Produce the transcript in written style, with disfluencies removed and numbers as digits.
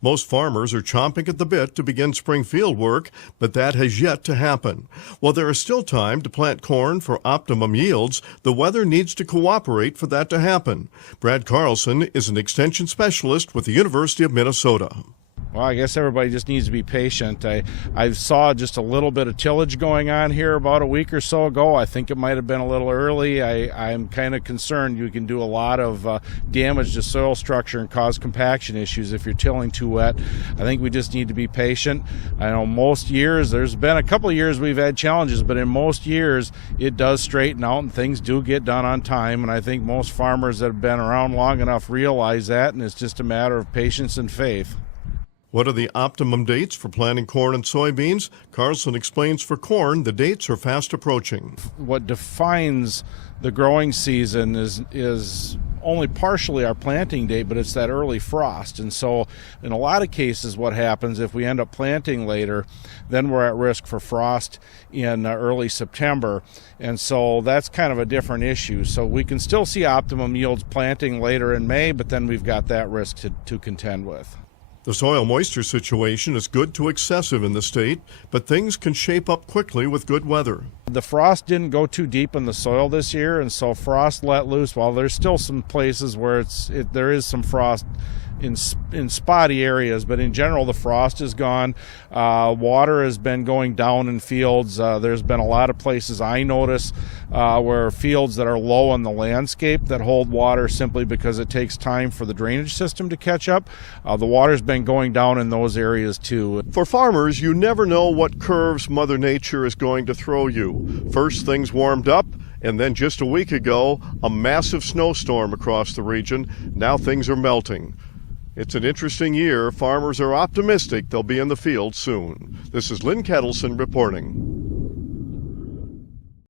Most farmers are chomping at the bit to begin spring field work, but that has yet to happen. While there is still time to plant corn for optimum yields, the weather needs to cooperate for that to happen. Brad Carlson is an extension specialist with the University of Minnesota. Well, I guess everybody just needs to be patient. I saw just a little bit of tillage going on here about a week or so ago. I think it might have been a little early. I'm kind of concerned you can do a lot of damage to soil structure and cause compaction issues if you're tilling too wet. I think we just need to be patient. I know most years, there's been a couple of years we've had challenges, but in most years it does straighten out and things do get done on time. And I think most farmers that have been around long enough realize that, and it's just a matter of patience and faith. What are the optimum dates for planting corn and soybeans? Carlson explains for corn, the dates are fast approaching. What defines the growing season is only partially our planting date, but it's that early frost. And so in a lot of cases what happens if we end up planting later, then we're at risk for frost in early September. And so that's kind of a different issue. So we can still see optimum yields planting later in May, but then we've got that risk to contend with. The soil moisture situation is good to excessive in the state, but things can shape up quickly with good weather. The frost didn't go too deep in the soil this year, and so frost let loose. While there's still some places where there is some frost in spotty areas, but in general the frost is gone. Water has been going down in fields. There's been a lot of places I notice where fields that are low on the landscape that hold water simply because it takes time for the drainage system to catch up. The water's been going down in those areas too. For farmers, you never know what curves Mother Nature is going to throw you. First things warmed up, and then just a week ago, a massive snowstorm across the region. Now things are melting. It's an interesting year. Farmers are optimistic they'll be in the field soon. This is Lynn Ketelsen reporting.